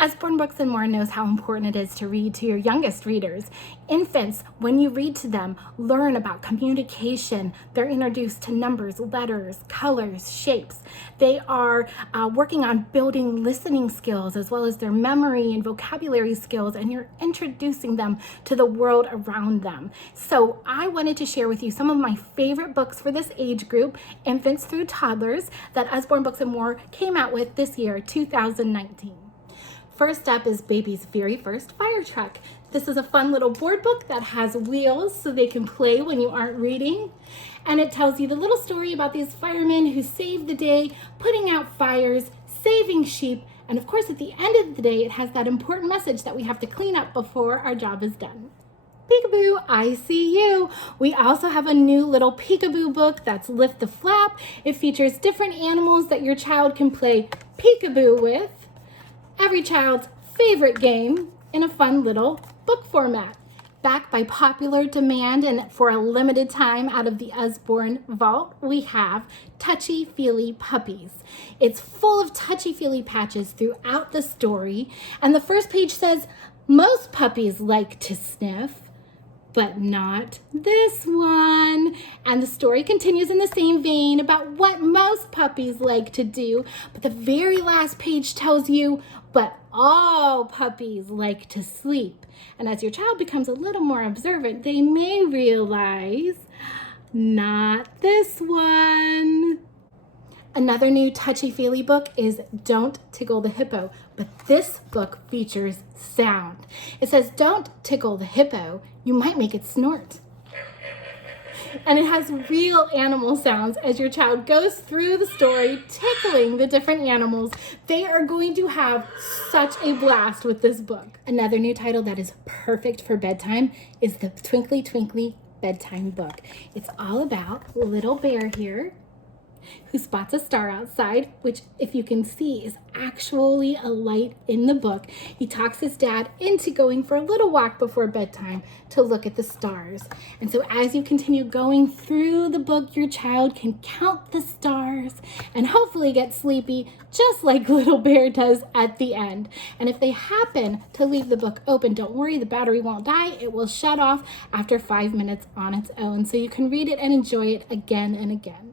Usborne Books and More knows how important it is to read to your youngest readers. Infants, when you read to them, learn about communication. They're introduced to numbers, letters, colors, shapes. They are working on building listening skills as well as their memory and vocabulary skills, and you're introducing them to the world around them. So I wanted to share with you some of my favorite books for this age group, infants through toddlers, that Usborne Books and More came out with this year, 2019. First up is Baby's Very First Fire Truck. This is a fun little board book that has wheels so they can play when you aren't reading. And it tells you the little story about these firemen who saved the day, putting out fires, saving sheep, and of course at the end of the day it has that important message that we have to clean up before our job is done. Peekaboo, I see you. We also have a new little Peekaboo book that's Lift the Flap. It features different animals that your child can play peekaboo with. Every child's favorite game in a fun little book format. Back by popular demand and for a limited time out of the Usborne vault, we have Touchy-Feely Puppies. It's full of touchy-feely patches throughout the story, and the first page says, most puppies like to sniff, but not this one. And the story continues in the same vein about what most puppies like to do, but the very last page tells you, but all puppies like to sleep. And as your child becomes a little more observant, they may realize, not this one. Another new touchy-feely book is Don't Tickle the Hippo, but this book features sound. It says, don't tickle the hippo, you might make it snort. And it has real animal sounds as your child goes through the story, tickling the different animals. They are going to have such a blast with this book. Another new title that is perfect for bedtime is the Twinkly, Twinkly bedtime book. It's all about little bear here who spots a star outside, which if you can see is actually a light in the book. He talks his dad into going for a little walk before bedtime to look at the stars. And so as you continue going through the book, your child can count the stars and hopefully get sleepy just like little bear does at the end. And if they happen to leave the book open, don't worry, the battery won't die. It will shut off after 5 minutes on its own, so you can read it and enjoy it again and again.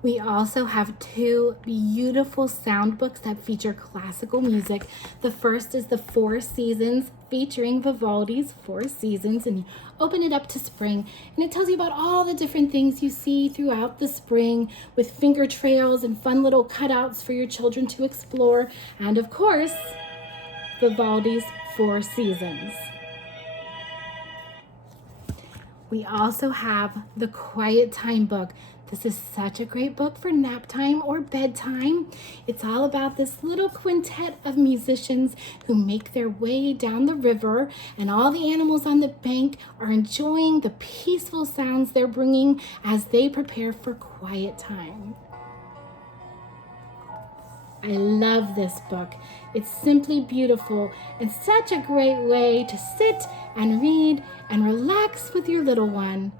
We also have two beautiful sound books that feature classical music. The first is the Four Seasons, featuring Vivaldi's Four Seasons, and you open it up to spring, and it tells you about all the different things you see throughout the spring with finger trails and fun little cutouts for your children to explore, and of course, Vivaldi's Four Seasons. We also have the Quiet Time book. This is such a great book for nap time or bedtime. It's all about this little quintet of musicians who make their way down the river, and all the animals on the bank are enjoying the peaceful sounds they're bringing as they prepare for quiet time. I love this book. It's simply beautiful and such a great way to sit and read and relax with your little one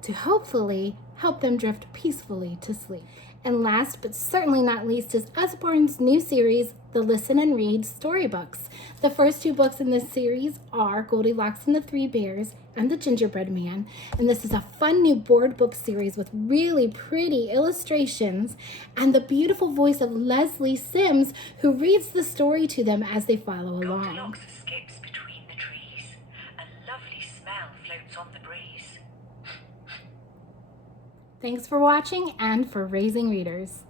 to hopefully help them drift peacefully to sleep. And last but certainly not least is Usborne's new series, the Listen and Read Storybooks. The first two books in this series are Goldilocks and the Three Bears and The Gingerbread Man. And this is a fun new board book series with really pretty illustrations and the beautiful voice of Leslie Sims, who reads the story to them as they follow along. Goldilocks escapes between the trees. A lovely smell floats on the breeze. Thanks for watching and for raising readers.